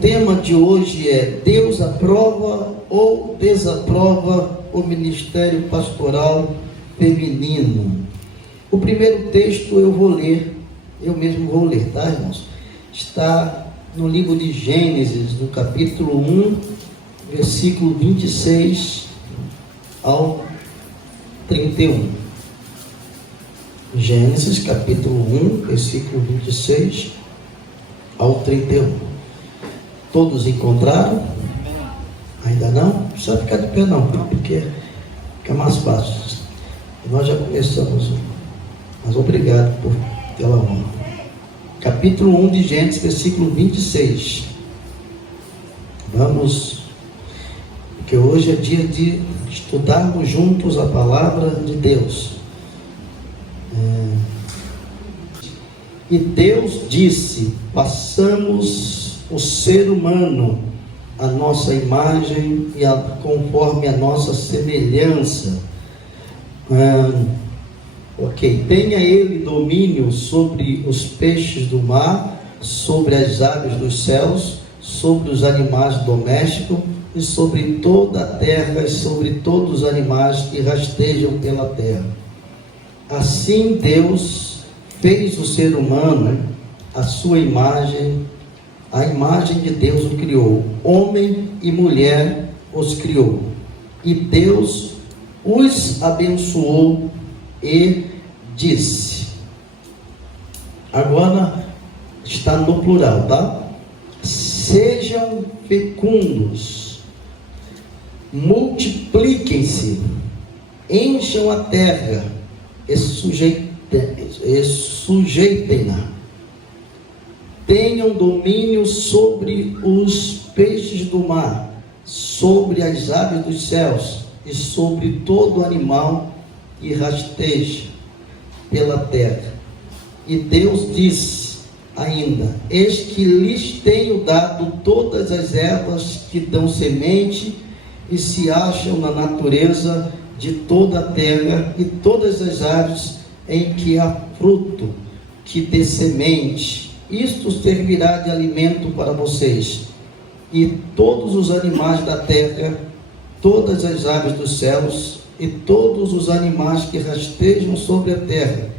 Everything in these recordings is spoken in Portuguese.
tema de hoje é: Deus aprova ou desaprova o ministério pastoral feminino? O primeiro texto eu vou ler, eu mesmo vou ler, tá, irmãos? Está no livro de Gênesis, no capítulo 1, versículo 26 ao 31. Gênesis, capítulo 1, versículo 26 ao 31. Todos encontraram? Ainda não? Não precisa ficar de pé não, porque fica mais fácil. Nós já começamos, mas obrigado pela honra. Capítulo 1 de Gênesis, versículo 26. Vamos, porque hoje é dia de estudarmos juntos a palavra de Deus. E Deus disse: façamos o ser humano a nossa imagem e conforme a nossa semelhança. Tenha ele domínio sobre os peixes do mar, sobre as aves dos céus, sobre os animais domésticos e sobre toda a terra e sobre todos os animais que rastejam pela terra. Assim Deus fez o ser humano, a sua imagem, a imagem de Deus o criou, homem e mulher os criou. E Deus os abençoou e disse, agora está no plural, tá? Sejam fecundos, multipliquem-se, encham a terra e sujeitem-na, tenham domínio sobre os peixes do mar, sobre as aves dos céus e sobre todo animal que rasteja pela terra. E Deus disse ainda: eis que lhes tenho dado todas as ervas que dão semente e se acham na natureza de toda a terra, e todas as aves em que há fruto que dê semente. Isto servirá de alimento para vocês. E todos os animais da terra, todas as aves dos céus e todos os animais que rastejam sobre a terra,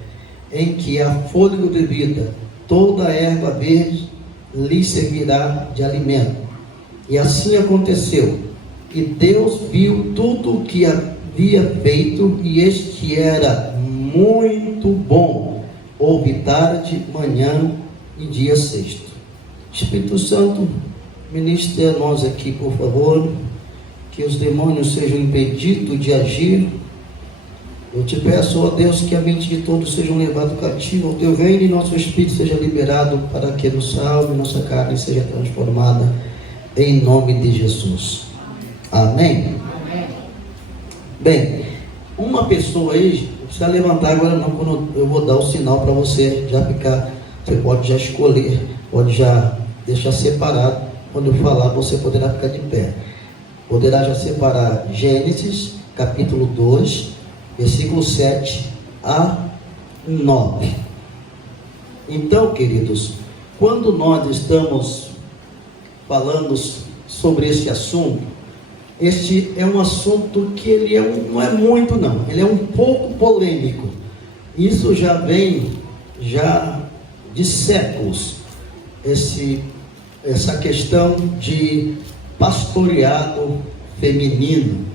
em que há fôlego de vida, toda a erva verde lhes servirá de alimento. E assim aconteceu. E Deus viu tudo o que havia feito, e eis que era muito bom. Houve tarde, manhã e dia sexto. Espírito Santo, ministre a nós aqui, por favor, que os demônios sejam impedidos de agir. Eu te peço, ó Deus, que a mente de todos sejam levados cativo ao teu reino e nosso espírito seja liberado para que nos salve, nossa carne seja transformada, em nome de Jesus. Amém? Amém. Bem, uma pessoa aí, não precisa levantar agora não, quando eu vou dar o sinal para você já ficar, você pode já escolher, pode já deixar separado, quando eu falar você poderá ficar de pé. Poderá já separar Gênesis, capítulo 2, versículo 7 a 9. Então, queridos, quando nós estamos falando sobre esse assunto, este é um assunto que ele não é muito não, ele é um pouco polêmico. Isso já vem de séculos, essa questão de pastoreado feminino,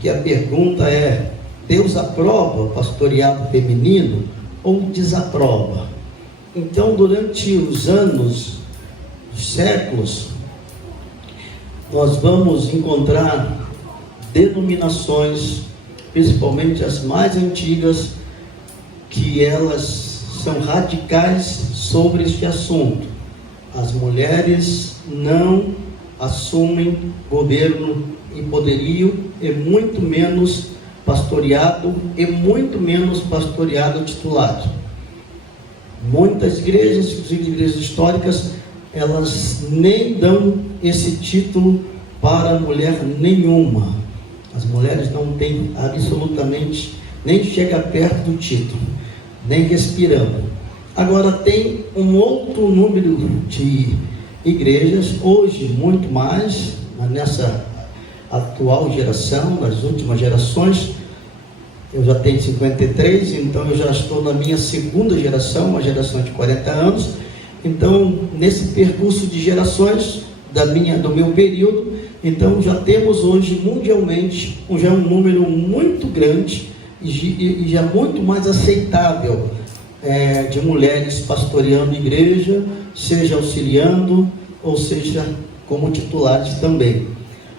que a pergunta é: Deus aprova o pastoreado feminino ou desaprova? Então, durante os anos, os séculos, nós vamos encontrar denominações, principalmente as mais antigas, que elas são radicais sobre este assunto. As mulheres não assumem governo e poderio, e muito menos pastoreado, e muito menos pastoreado titular. Muitas igrejas, inclusive igrejas históricas, elas nem dão esse título para mulher nenhuma. As mulheres não têm absolutamente, nem chega perto do título, nem respirando. Agora tem um outro número de igrejas, hoje muito mais, mas nessa atual geração, nas últimas gerações, eu já tenho 53, então eu já estou na minha segunda geração, uma geração de 40 anos. Então, nesse percurso de gerações do meu período, então já temos hoje mundialmente já um número muito grande e já muito mais aceitável de mulheres pastoreando igreja, seja auxiliando ou seja como titulares também.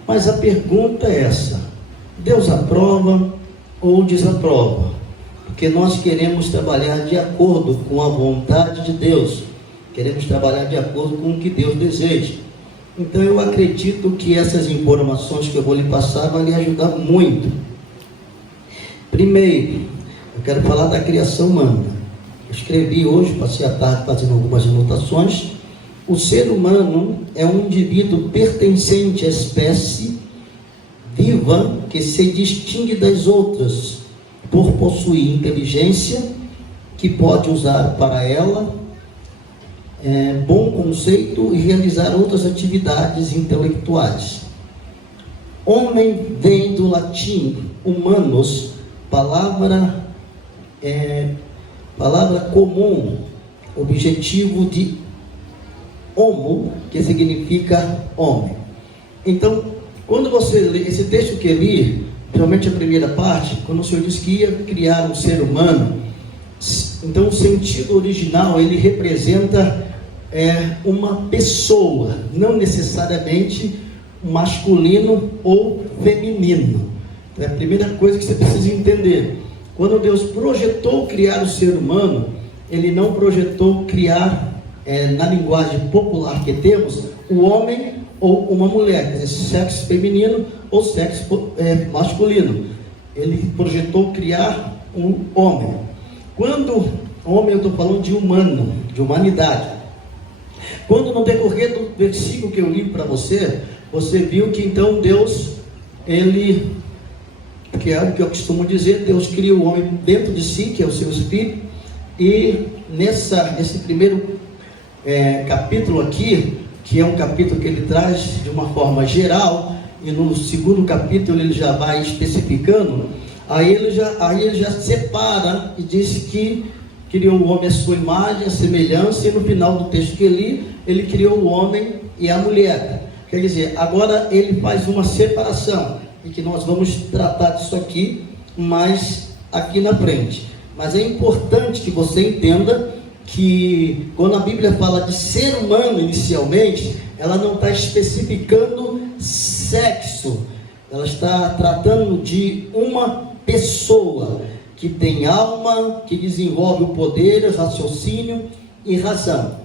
Mas a pergunta é essa: Deus aprova ou desaprova? Porque nós queremos trabalhar de acordo com a vontade de Deus, queremos trabalhar de acordo com o que Deus deseja. Então eu acredito que essas informações que eu vou lhe passar vão lhe ajudar muito. Primeiro, eu quero falar da criação humana. Eu escrevi hoje, passei a tarde fazendo algumas anotações. O ser humano é um indivíduo pertencente à espécie viva que se distingue das outras por possuir inteligência que pode usar para ela bom conceito e realizar outras atividades intelectuais. Homem vem do latim humanos, palavra comum, objetivo de homo, que significa homem. Então, quando você lê esse texto que eu li, principalmente a primeira parte, quando o Senhor disse que ia criar um ser humano, então o sentido original, ele representa uma pessoa, não necessariamente masculino ou feminino. É a primeira coisa que você precisa entender. Quando Deus projetou criar o ser humano, Ele não projetou criar, na linguagem popular que temos, o homem ou uma mulher, quer dizer, sexo feminino ou sexo masculino. Ele projetou criar um homem. Quando homem, eu estou falando de humano, de humanidade. Quando no decorrer do versículo que eu li para você, você viu que então Deus, Ele, que é o que eu costumo dizer, Deus cria o homem dentro de si, que é o seu espírito, e nesse primeiro capítulo aqui, que é um capítulo que ele traz de uma forma geral, e no segundo capítulo ele já vai especificando, aí ele já separa e diz que criou o homem à sua imagem, à semelhança, e no final do texto que eu li, ele criou o homem e a mulher. Quer dizer, agora ele faz uma separação, e que nós vamos tratar disso aqui mais aqui na frente. Mas é importante que você entenda que quando a Bíblia fala de ser humano inicialmente, ela não está especificando sexo, ela está tratando de uma pessoa que tem alma, que desenvolve o poder, raciocínio e razão.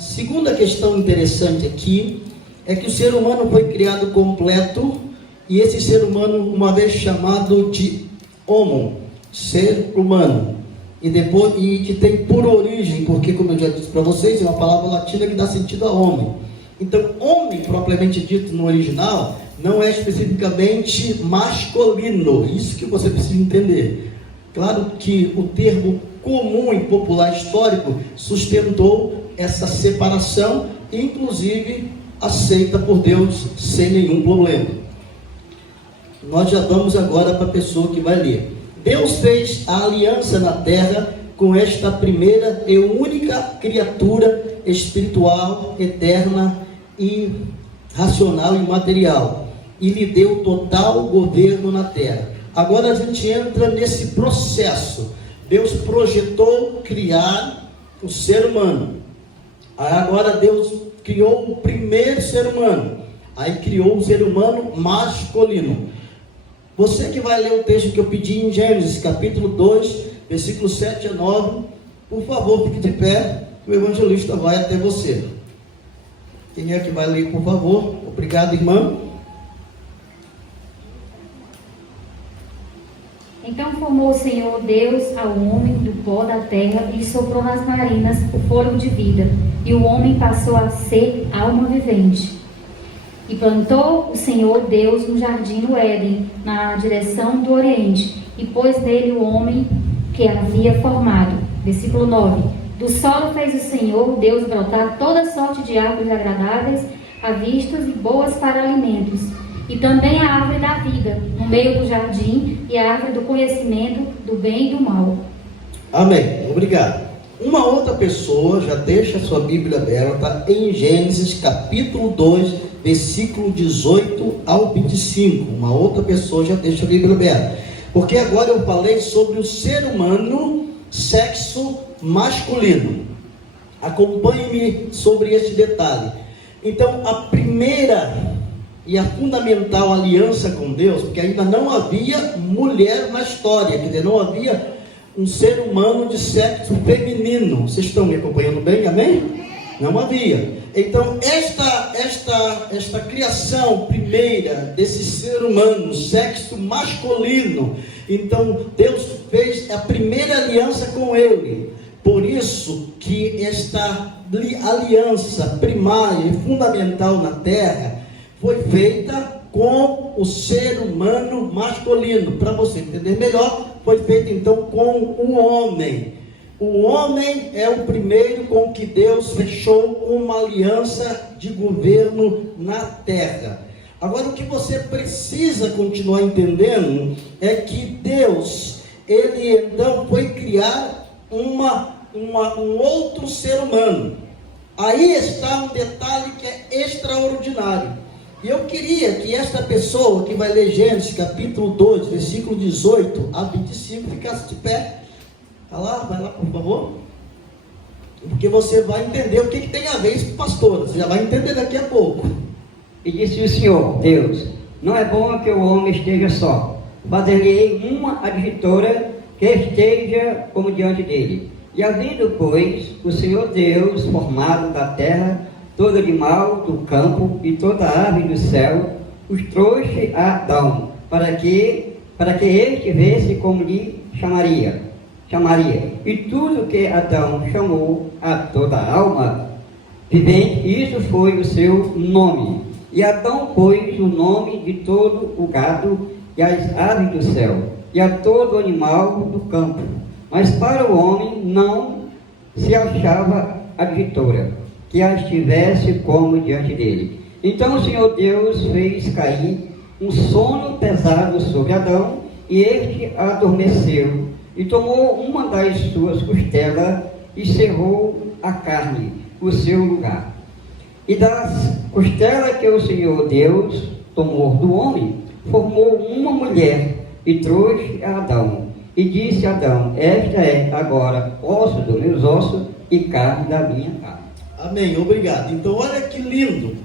Segunda questão interessante aqui é que o ser humano foi criado completo, e esse ser humano, uma vez chamado de homo, ser humano, e que tem por origem, porque como eu já disse para vocês, é uma palavra latina que dá sentido a homem. Então, homem propriamente dito no original não é especificamente masculino, isso que você precisa entender. Claro que o termo comum e popular histórico sustentou essa separação, inclusive aceita por Deus sem nenhum problema. Nós já vamos agora para a pessoa que vai ler. Deus fez a aliança na terra com esta primeira e única criatura espiritual, eterna e racional e material, e lhe deu total governo na terra. Agora a gente entra nesse processo. Deus projetou criar o ser humano. Agora Deus criou o primeiro ser humano. Aí criou o ser humano masculino. Você que vai ler o texto que eu pedi em Gênesis, capítulo 2, versículos 7 a 9, por favor, fique de pé, o evangelista vai até você. Quem é que vai ler, por favor? Obrigado, irmã. Então formou o Senhor Deus ao homem do pó da terra e soprou nas narinas o fôlego de vida, e o homem passou a ser alma vivente. E plantou o Senhor Deus um jardim no Éden, na direção do Oriente, e pôs nele o homem que havia formado. Versículo 9. Do solo fez o Senhor, Deus, brotar toda sorte de árvores agradáveis à vista e boas para alimentos. E também a árvore da vida, no meio do jardim, e a árvore do conhecimento do bem e do mal. Amém. Obrigado. Uma outra pessoa, já deixa a sua Bíblia aberta em Gênesis capítulo 2, versículo 18 ao 25. Uma outra pessoa já deixa a Bíblia aberta. Porque agora eu falei sobre o ser humano, sexo masculino. Acompanhe-me sobre este detalhe. Então, a primeira e a fundamental aliança com Deus, porque ainda não havia mulher na história, quer dizer, não havia um ser humano de sexo feminino. Vocês estão me acompanhando bem? Amém? Não havia. Então, esta criação primeira desse ser humano, sexo masculino, então Deus fez a primeira aliança com ele. Por isso que esta aliança primária e fundamental na terra foi feita com o ser humano masculino. Para você entender melhor, foi feita então com o homem. O homem é o primeiro com que Deus fechou uma aliança de governo na terra. Agora, o que você precisa continuar entendendo é que Deus, ele então foi criar um outro ser humano. Aí está um detalhe que é extraordinário. E eu queria que esta pessoa que vai ler Gênesis capítulo 2, versículo 18 a 25, ficasse de pé. Vai lá, por favor. Porque você vai entender o que tem a ver isso com pastora. Você já vai entender daqui a pouco. E disse o Senhor, Deus, não é bom que o homem esteja só. Fazer-lhe-ei uma adjutora que esteja como diante dele. E havendo, pois, o Senhor Deus formado da terra todo animal do campo e toda ave do céu, os trouxe a Adão, para que este visse como lhe chamaria. E tudo que Adão chamou a toda alma vivente, isso foi o seu nome. E Adão pôs o nome de todo o gado e as aves do céu, e a todo animal do campo. Mas para o homem não se achava adjutora que a estivesse como diante dele. Então o Senhor Deus fez cair um sono pesado sobre Adão, e este adormeceu, e tomou uma das suas costelas, e cerrou a carne, o seu lugar. E das costelas que o Senhor Deus tomou do homem, formou uma mulher, e trouxe a Adão. E disse a Adão, esta é agora osso dos meus ossos, e carne da minha carne. Amém, obrigado. Então olha que lindo.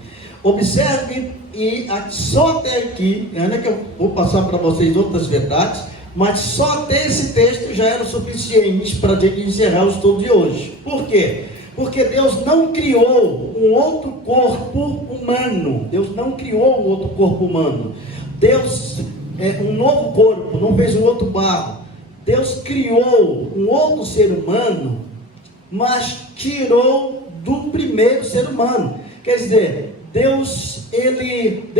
Observe, e só até aqui, ainda que eu vou passar para vocês outras verdades, mas só até esse texto já era suficiente para a gente encerrar o estudo de hoje. Por quê? Porque Deus não criou um outro corpo humano. Deus não criou um outro corpo humano. Deus, um novo corpo, não fez um outro barro. Deus criou um outro ser humano, mas tirou do primeiro ser humano. Quer dizer, Deus, ele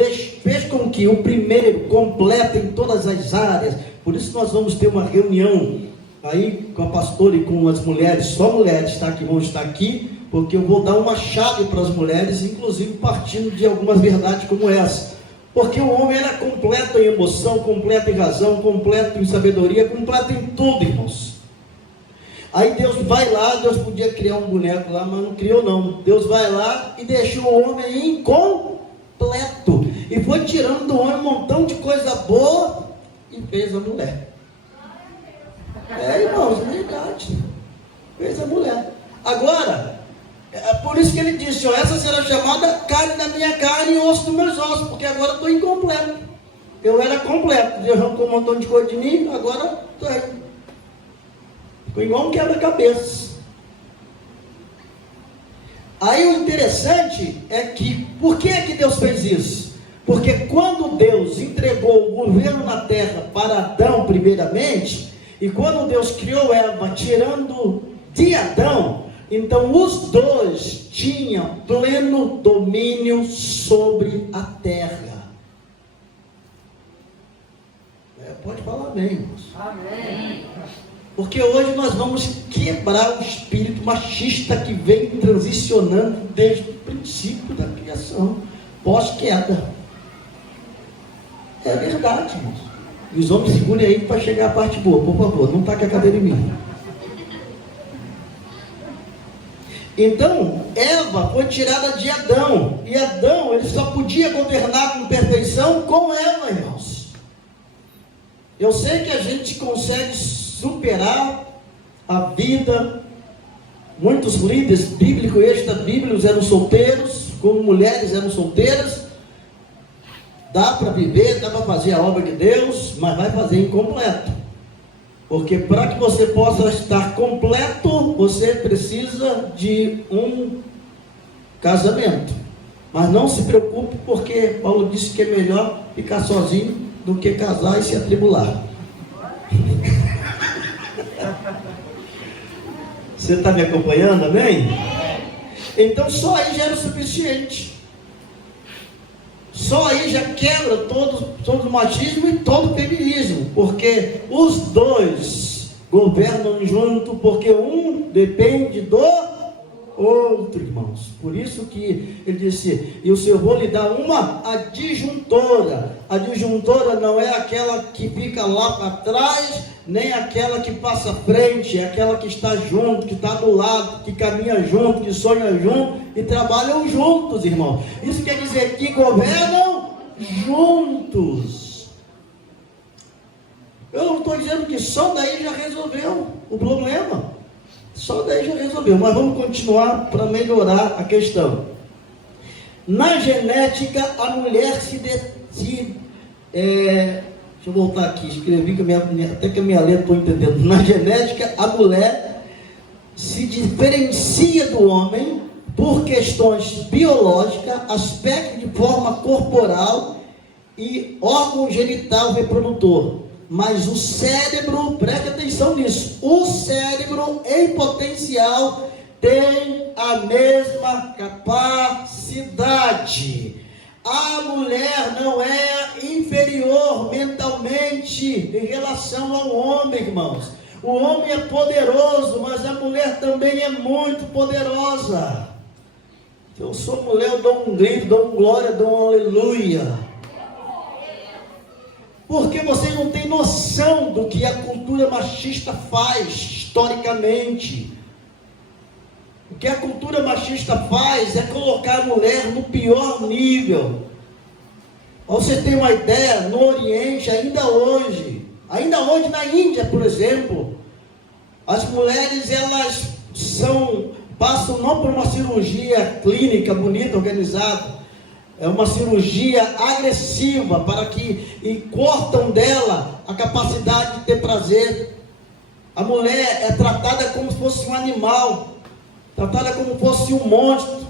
fez com que o primeiro complete em todas as áreas. Por isso nós vamos ter uma reunião aí com a pastora e com as mulheres, só mulheres, tá, que vão estar aqui, porque eu vou dar uma chave para as mulheres, inclusive partindo de algumas verdades como essa. Porque o homem era completo em emoção, completo em razão, completo em sabedoria, completo em tudo, irmãos. Aí Deus vai lá, Deus podia criar um boneco lá, mas não criou não. Deus vai lá e deixou o homem incompleto. E foi tirando do homem um montão de coisa boa e fez a mulher. Irmãos, é verdade. Fez a mulher. Agora, é por isso que ele disse, ó, essa será chamada carne da minha carne e osso dos meus ossos, porque agora estou incompleto. Eu era completo, Deus arrancou um montão de coisa de mim, agora estou aí. Ficou igual um quebra-cabeça. Aí o interessante é que, por que Deus fez isso? Porque quando Deus entregou o governo na terra para Adão primeiramente, e quando Deus criou Eva, tirando de Adão, então os dois tinham pleno domínio sobre a terra. Pode falar bem, irmãos. Amém. Porque hoje nós vamos quebrar o espírito machista que vem transicionando desde o princípio da criação, pós-queda. É verdade, irmãos. E os homens segurem aí para chegar a parte boa, por favor, não taque a cadeira em mim. Então, Eva foi tirada de Adão, e Adão, ele só podia governar com perfeição com Eva, irmãos. Eu sei que a gente consegue superar a vida. Muitos líderes bíblicos e extra-bíblicos eram solteiros, como mulheres eram solteiras. Dá para viver, dá para fazer a obra de Deus, mas vai fazer incompleto. Porque para que você possa estar completo, você precisa de um casamento. Mas não se preocupe, porque Paulo disse que é melhor ficar sozinho do que casar e se atribular. Você está me acompanhando, amém? Então só aí já era o suficiente. Só aí já quebra todo o machismo e todo o feminismo, porque os dois governam junto, porque um depende do outro, irmãos. Por isso que ele disse: e o Senhor vou lhe dar uma adjuntora. A adjuntora não é aquela que fica lá para trás, nem aquela que passa à frente, é aquela que está junto, que está do lado, que caminha junto, que sonha junto e trabalham juntos, irmão. Isso quer dizer que governam juntos. Eu não estou dizendo que só daí já resolveu o problema. Só daí já resolveu, mas vamos continuar para melhorar a questão. Na genética, a mulher deixa eu voltar aqui, escrevi que até que a minha letra estou entendendo. Na genética, a mulher se diferencia do homem por questões biológicas, aspecto de forma corporal e órgão genital reprodutor. Mas o cérebro, preste atenção nisso, o cérebro em potencial tem a mesma capacidade. A mulher não é inferior mentalmente em relação ao homem, irmãos. O homem é poderoso, mas a mulher também é muito poderosa. Se eu sou mulher, eu dou um grito, dou um glória, dou um aleluia. Porque vocês não têm noção do que a cultura machista faz historicamente. O que a cultura machista faz é colocar a mulher no pior nível. Pra você ter uma ideia, no Oriente, ainda hoje na Índia, por exemplo, as mulheres elas passam não por uma cirurgia clínica, bonita, organizada. É uma cirurgia agressiva e cortam dela a capacidade de ter prazer. A mulher é tratada como se fosse um animal, tratada como se fosse um monstro.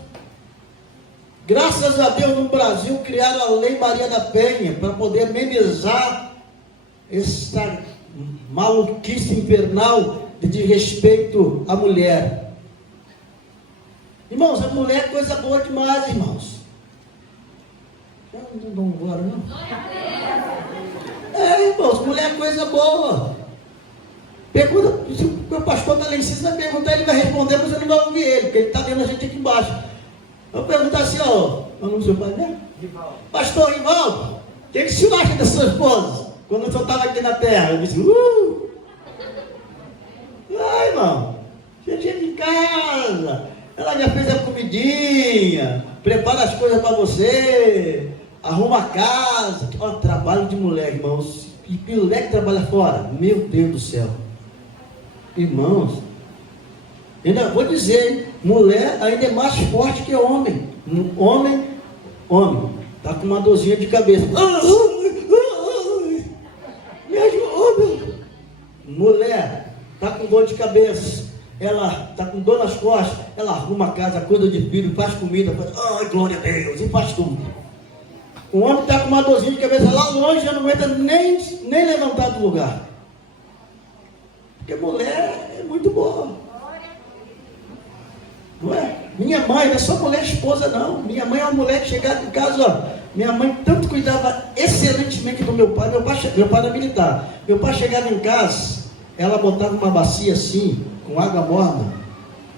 Graças a Deus no Brasil criaram a Lei Maria da Penha para poder amenizar essa maluquice infernal de desrespeito à mulher. Irmãos, a mulher é coisa boa demais, irmãos. Eu não dou agora, não. Irmãos, mulher é coisa boa. Pergunta, se o meu pastor está lá em cima, vai perguntar, ele vai responder, mas você não vai ouvir ele, porque ele está vendo a gente aqui embaixo. Eu vou perguntar assim, ó, o nome do seu pai, né? Pastor Rivaldo, o que o senhor acha da sua esposa? Quando o senhor estava aqui na terra, eu disse, irmão, você chega em casa, ela já fez a comidinha, prepara as coisas para você, arruma a casa. Ó, trabalho de mulher, irmãos. E mulher que trabalha fora, meu Deus do céu. Irmãos, ainda vou dizer, mulher ainda é mais forte que homem. Homem, está com uma dorzinha de cabeça. Me ajuda. Mulher, está com dor de cabeça. Ela está com dor nas costas. Ela arruma a casa, cuida de filho, faz comida. Glória a Deus, e faz tudo. O homem está com uma dorzinha de cabeça lá longe, já não aguenta nem levantar do lugar. Porque mulher é muito boa. Não é? Minha mãe não é só mulher esposa, não. Minha mãe é uma mulher que chegava em casa, ó. Minha mãe tanto cuidava excelentemente do meu pai. Meu pai era militar. Meu pai chegava em casa, ela botava uma bacia assim, com água morna,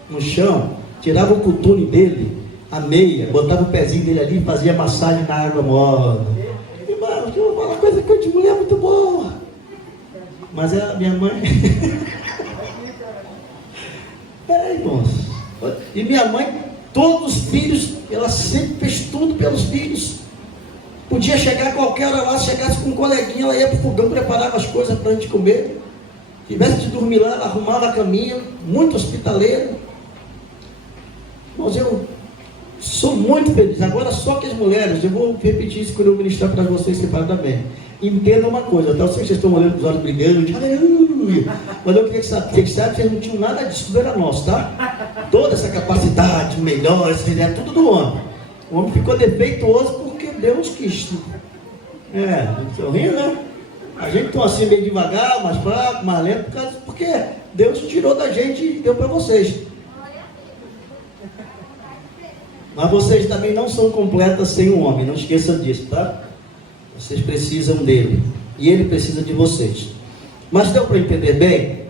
no chão, tirava o coturno dele, a meia, botava o pezinho dele ali e fazia massagem na água morna. Irmão, eu vou falar coisa de mulher muito boa. Mas a minha mãe... irmãos. E minha mãe, todos os filhos, ela sempre fez tudo pelos filhos. Podia chegar a qualquer hora lá, se chegasse com um coleguinha, ela ia pro fogão, preparava as coisas para a gente comer. Tivesse de dormir lá, ela arrumava a caminha, muito hospitaleira. Mas eu sou muito feliz. Agora, só que as mulheres, eu vou repetir isso quando eu ministrar para vocês separadamente. Entenda uma coisa, tá? Eu sei que vocês estão olhando os olhos brigando, mas eu queria que vocês não tinham nada disso, tudo era nosso, tá? Toda essa capacidade, melhor, tudo do homem. O homem ficou defeituoso porque Deus quis. Estão rindo, né? A gente está assim meio devagar, mais fraco, mais lento, porque Deus tirou da gente e deu para vocês. Mas vocês também não são completas sem o homem, não esqueça disso, tá? Vocês precisam dele e ele precisa de vocês. Mas deu para entender bem?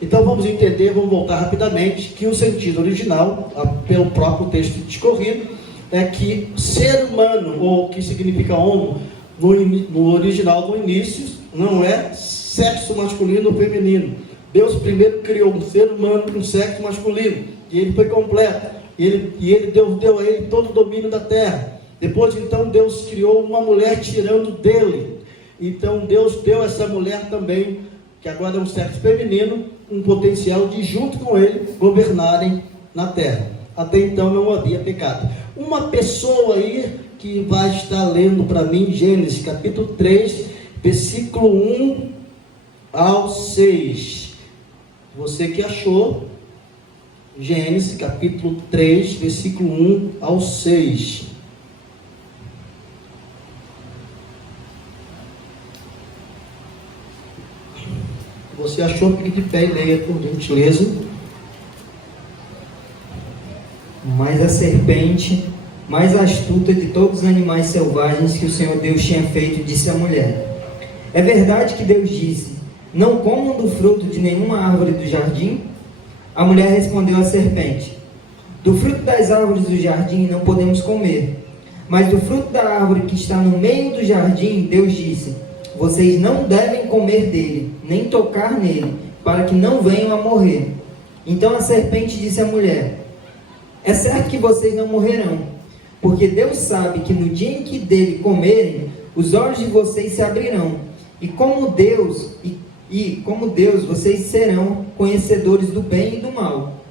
Então vamos entender, vamos voltar rapidamente, que o sentido original, pelo próprio texto discorrido, é que ser humano, ou que significa homo, no original, no início, não é sexo masculino ou feminino. Deus primeiro criou um ser humano com sexo masculino, e ele foi completo, e ele deu a ele todo o domínio da terra. Depois então Deus criou uma mulher tirando dele. Então Deus deu a essa mulher também, que agora é um sexo feminino, um potencial de junto com ele governarem na terra. Até então não havia pecado. Uma pessoa aí que vai estar lendo para mim Gênesis capítulo 3, versículo 1 ao 6. Você que achou, Gênesis capítulo 3, versículo 1 ao 6. Você achou, fique de pé e leia por gentileza. Mas a serpente, mais astuta de todos os animais selvagens que o Senhor Deus tinha feito, disse à mulher: é verdade que Deus disse, não comam do fruto de nenhuma árvore do jardim? A mulher respondeu à serpente: do fruto das árvores do jardim não podemos comer, mas do fruto da árvore que está no meio do jardim, Deus disse: vocês não devem comer dele, nem tocar nele, para que não venham a morrer. Então a serpente disse à mulher: é certo que vocês não morrerão, porque Deus sabe que no dia em que dele comerem, os olhos de vocês se abrirão, e como Deus, vocês serão conhecedores do bem e do mal.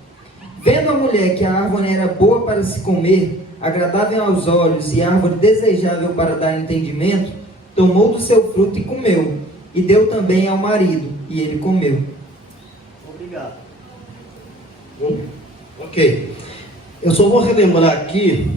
Vendo a mulher que a árvore era boa para se comer, agradável aos olhos e árvore desejável para dar entendimento, tomou do seu fruto e comeu, e deu também ao marido, e ele comeu. Obrigado. Ok. Eu só vou relembrar aqui,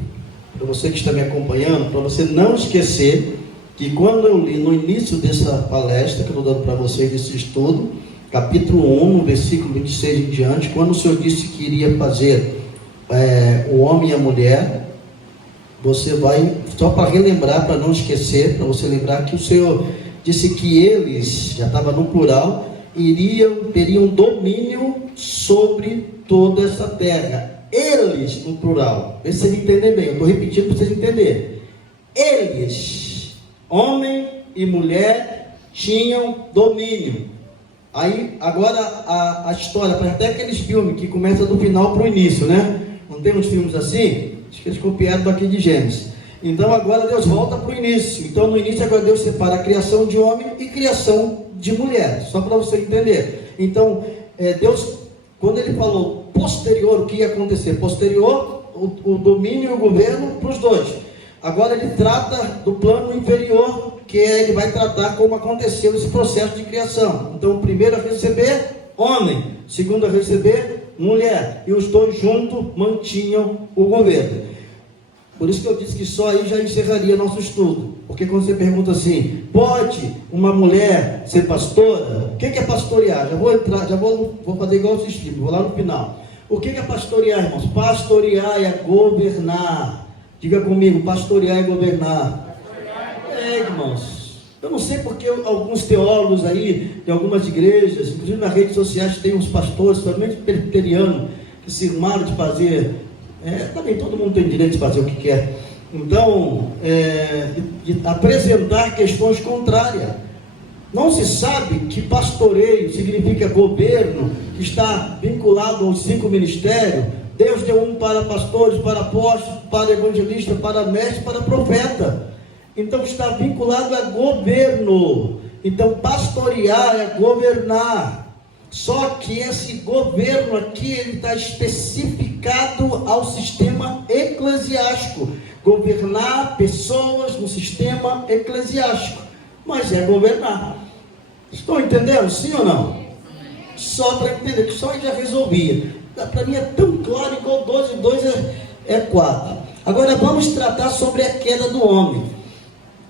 para você que está me acompanhando, para você não esquecer que quando eu li no início dessa palestra, que eu estou dando para vocês desse estudo, capítulo 1, versículo 26 em diante, quando o Senhor disse que iria fazer o homem e a mulher, você vai, só para relembrar, para não esquecer, para você lembrar que o Senhor disse que eles, já estava no plural, teriam domínio sobre toda essa terra. Eles, no plural. Vê se vocês entendem bem, eu estou repetindo para vocês entenderem. Eles, homem e mulher, tinham domínio. Aí, agora a história, parece até aqueles filmes que começam do final para o início, né? Não tem uns filmes assim? Acho que eles copiaram daqui de Gênesis. Então agora Deus volta para o início. Então no início agora Deus separa a criação de homem e criação de mulher. Só para você entender. Então Deus, quando ele falou posterior, o que ia acontecer? Posterior, o domínio e o governo para os dois. Agora ele trata do plano inferior, que ele vai tratar como aconteceu esse processo de criação. Então o primeiro a receber, homem. O segundo a receber, mulher. E os dois juntos mantinham o governo. Por isso que eu disse que só aí já encerraria nosso estudo. Porque quando você pergunta assim, pode uma mulher ser pastora? O que é pastorear? Vou fazer igual vocês filhos, vou lá no final. O que é pastorear, irmãos? Pastorear é governar. Diga comigo, pastorear é governar. Irmãos. Eu não sei porque alguns teólogos aí, de algumas igrejas, inclusive nas redes sociais, tem uns pastores, somente presbiterianos, que se armaram de fazer, também todo mundo tem direito de fazer o que quer, então, de apresentar questões contrárias. Não se sabe que pastoreio significa governo, que está vinculado aos 5 ministérios. Deus deu um para pastores, para apóstolos, para evangelistas, para mestres, para profeta. Então está vinculado a governo. Então pastorear é governar. Só que esse governo aqui, ele está especificado ao sistema eclesiástico. Governar pessoas no sistema eclesiástico. Mas é governar. Estão entendendo? Sim ou não? Só para entender, que só já resolvia. Para mim é tão claro, igual 12 e 2 é 4. Agora vamos tratar sobre a queda do homem.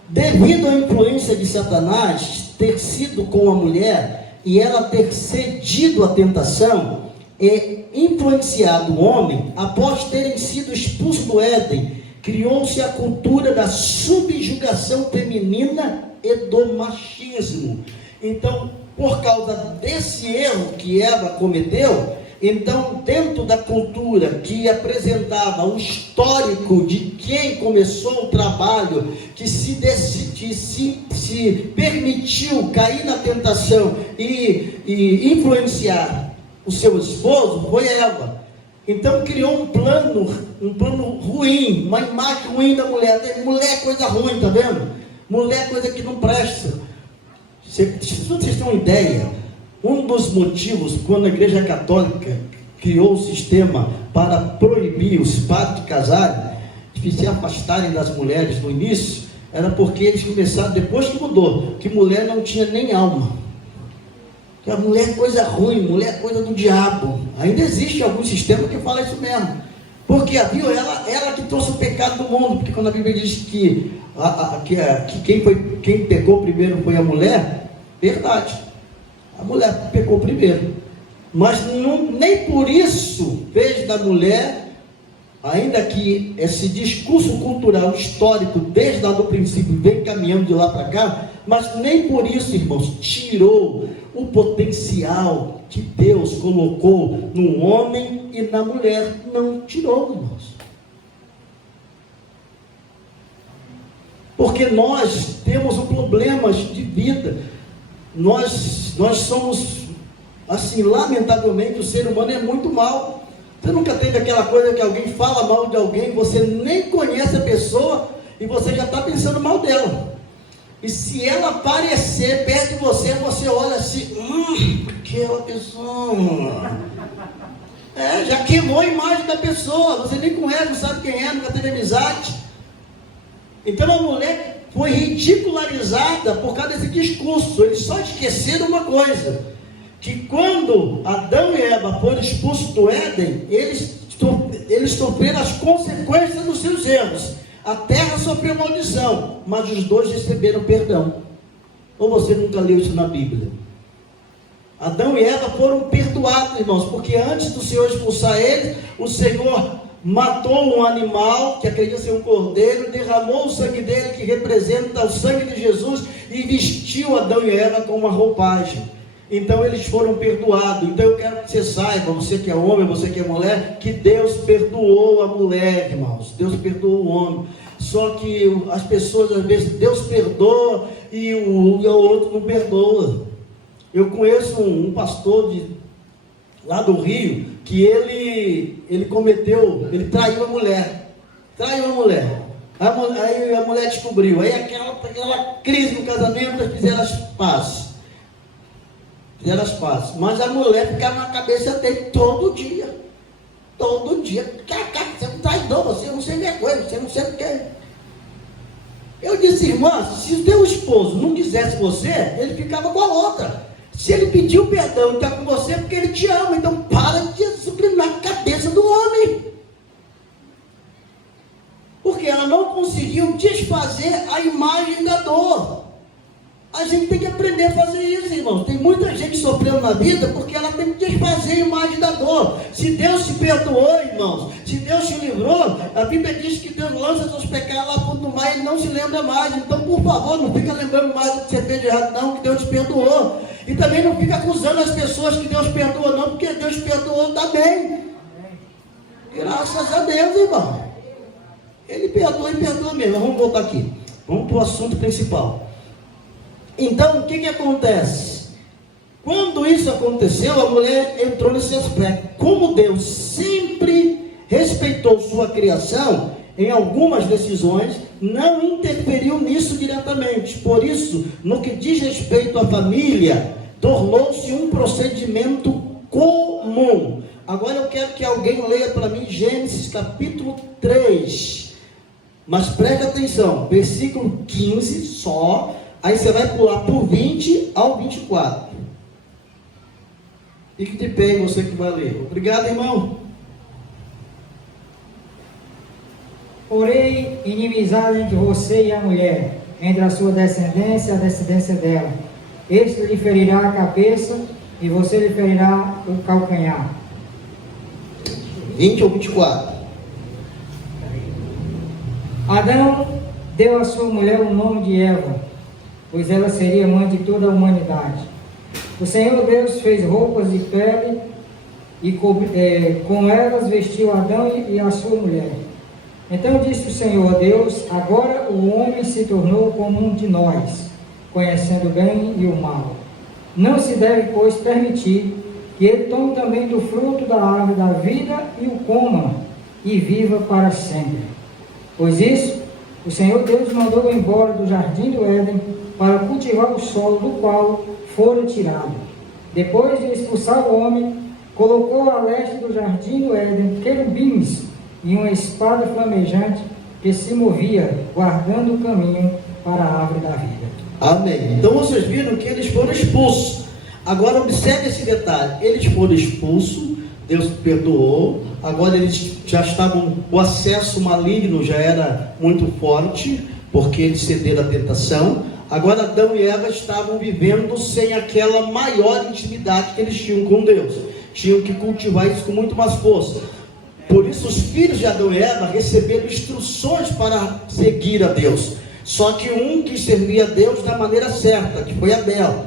Devido à influência de Satanás ter sido com a mulher e ela ter cedido à tentação e influenciado o homem, após terem sido expulsos do Éden, criou-se a cultura da subjugação feminina e do machismo. Então, por causa desse erro que Eva cometeu, então, dentro da cultura que apresentava o histórico de quem começou o trabalho, que se permitiu cair na tentação e influenciar o seu esposo, foi Eva. Então criou um plano ruim, uma imagem ruim da mulher. Mulher é coisa ruim, tá vendo? Mulher é coisa que não presta. Vocês têm uma ideia? Um dos motivos, quando a Igreja Católica criou o sistema para proibir os padres de casarem, de se afastarem das mulheres no início, era porque eles começaram, depois que mudou, que mulher não tinha nem alma. Que a mulher é coisa ruim, mulher é coisa do diabo. Ainda existe algum sistema que fala isso mesmo. Porque viu, ela que trouxe o pecado do mundo, porque quando a Bíblia diz que quem pecou primeiro foi a mulher, verdade. A mulher pecou primeiro, mas nem por isso fez da mulher, ainda que esse discurso cultural histórico, desde lá do princípio, vem caminhando de lá para cá, mas nem por isso, irmãos, tirou o potencial que Deus colocou no homem e na mulher. Não tirou, irmãos. Porque nós temos problemas de vida. Nós somos, assim, lamentavelmente, o ser humano é muito mau. Você nunca teve aquela coisa que alguém fala mal de alguém, você nem conhece a pessoa e você já está pensando mal dela. E se ela aparecer perto de você, você olha assim, aquela pessoa. Já queimou a imagem da pessoa, você nem conhece, não sabe quem é, nunca teve amizade. Então a mulher foi ridicularizada por causa desse discurso. Eles só esqueceram uma coisa, que quando Adão e Eva foram expulsos do Éden, eles sofreram as consequências dos seus erros. A terra sofreu maldição, mas os dois receberam perdão. Ou você nunca leu isso na Bíblia? Adão e Eva foram perdoados, irmãos, porque antes do Senhor expulsar eles, o Senhor matou um animal, que acredita ser um cordeiro, derramou o sangue dele, que representa o sangue de Jesus, e vestiu Adão e Eva com uma roupagem. Então eles foram perdoados. Então eu quero que você saiba, você que é homem, você que é mulher, que Deus perdoou a mulher, irmãos. Deus perdoou o homem. Só que as pessoas, às vezes, Deus perdoa e o outro não perdoa. Eu conheço um pastor lá do Rio, que ele traiu a mulher. Aí a mulher descobriu. Aí aquela crise no casamento, eles fizeram as pazes. Mas a mulher ficava na cabeça dele todo dia. Você é um traidor, você não sei vergonha, você não sei o que. Eu disse, irmã, se o teu esposo não quisesse você, ele ficava com a outra. Se ele pediu perdão e está com você, é porque ele te ama. Então para de disciplinar a cabeça do homem. Porque ela não conseguiu desfazer a imagem da dor. A gente tem que aprender a fazer isso, irmãos. Tem muita gente sofrendo na vida porque ela tem que desfazer a imagem da dor. Se Deus te perdoou, irmãos, se Deus te livrou, a Bíblia diz que Deus lança seus pecados lá para o mar e Ele não se lembra mais. Então, por favor, não fica lembrando mais do que você fez de errado, não, que Deus te perdoou. E também não fica acusando as pessoas que Deus perdoa, não, porque Deus perdoou também. Graças a Deus, irmão. Ele perdoa e perdoa mesmo. Vamos voltar aqui. Vamos para o assunto principal. Então, o que acontece? Quando isso aconteceu, a mulher entrou nesse aspecto. Como Deus sempre respeitou sua criação, em algumas decisões, não interferiu nisso diretamente. Por isso, no que diz respeito à família, tornou-se um procedimento comum. Agora eu quero que alguém leia para mim Gênesis capítulo 3. Mas preste atenção, versículo 15 só. Aí você vai pular por 20 ao 24. Fique de pé, você que vai ler. Obrigado, irmão. Porém, inimizade entre você e a mulher, entre a sua descendência e a descendência dela. Este lhe ferirá a cabeça e você lhe ferirá o calcanhar. 20 ou 24. Adão deu à sua mulher o nome de Eva, pois ela seria mãe de toda a humanidade. O Senhor Deus fez roupas de pele e com elas vestiu Adão e a sua mulher. Então disse o Senhor Deus: agora o homem se tornou como um de nós, conhecendo o bem e o mal. Não se deve, pois, permitir que ele tome também do fruto da árvore da vida e o coma, e viva para sempre. Pois isso, o Senhor Deus mandou embora do jardim do Éden para cultivar o solo do qual fora tirado. Depois de expulsar o homem, colocou a leste do jardim do Éden querubins e uma espada flamejante que se movia, guardando o caminho para a árvore da vida. Amém. Então vocês viram que eles foram expulsos. Agora observe esse detalhe. Eles foram expulsos, Deus perdoou. Agora eles já estavam, o acesso maligno já era muito forte, porque eles cederam à tentação. Agora Adão e Eva estavam vivendo sem aquela maior intimidade que eles tinham com Deus. Tinham que cultivar isso com muito mais força. Por isso os filhos de Adão e Eva receberam instruções para seguir a Deus. Só que um quis servir a Deus da maneira certa, que foi Abel,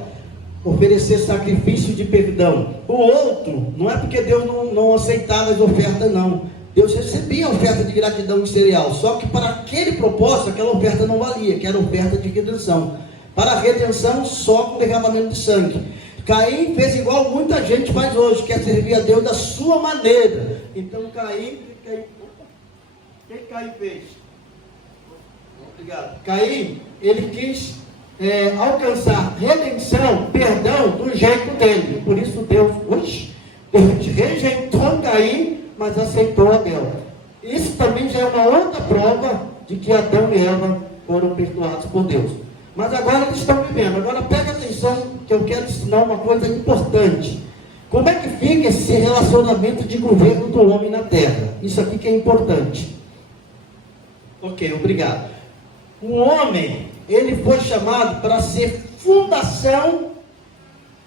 oferecer sacrifício de perdão. O outro, não é porque Deus não aceitava as ofertas, não. Deus recebia a oferta de gratidão de cereal, só que para aquele propósito, aquela oferta não valia, que era a oferta de redenção. Para a redenção, só com derramamento de sangue. Caim fez igual muita gente faz hoje, quer servir a Deus da sua maneira. Então Caim o que Caim fez? Obrigado. Caim, ele quis alcançar redenção, perdão, do jeito dele. Por isso Deus rejeitou Caim, mas aceitou Abel. Isso também já é uma outra prova de que Adão e Eva foram perdoados por Deus. Mas agora eles estão vivendo. Agora pega atenção, que eu quero ensinar uma coisa importante. Como é que fica esse relacionamento de governo do homem na terra? Isso aqui que é importante. Ok, obrigado. O homem, ele foi chamado para ser fundação,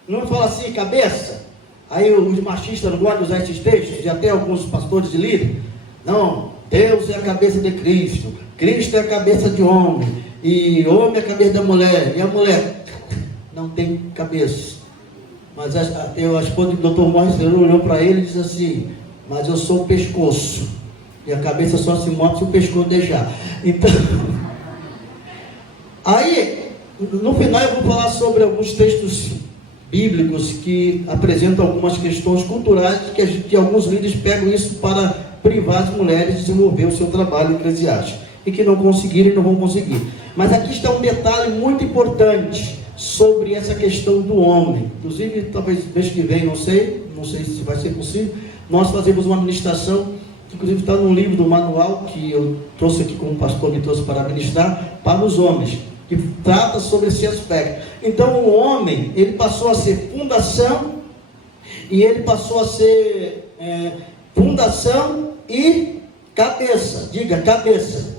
não fala assim, cabeça. Aí os machistas não gostam de usar esses textos, já tem alguns pastores e líderes. Não, Deus é a cabeça de Cristo, Cristo é a cabeça de homem, e homem é a cabeça da mulher, e a mulher não tem cabeça. Mas a esposa do Dr. Morris olhou para ele e disse assim: mas eu sou o pescoço, e a cabeça só se move se o pescoço deixar. Então, aí, no final eu vou falar sobre alguns textos bíblicos que apresentam algumas questões culturais que alguns líderes pegam isso para privar as mulheres de desenvolver o seu trabalho eclesiástico e que não conseguiram e não vão conseguir. Mas aqui está um detalhe muito importante sobre essa questão do homem. Inclusive, talvez mês que vem, não sei se vai ser possível, nós fazemos uma ministração que inclusive está no livro do manual que eu trouxe aqui como pastor, me trouxe para ministrar para os homens, que trata sobre esse aspecto. Então o homem, ele passou a ser fundação, e ele passou a ser fundação e cabeça. Diga, cabeça.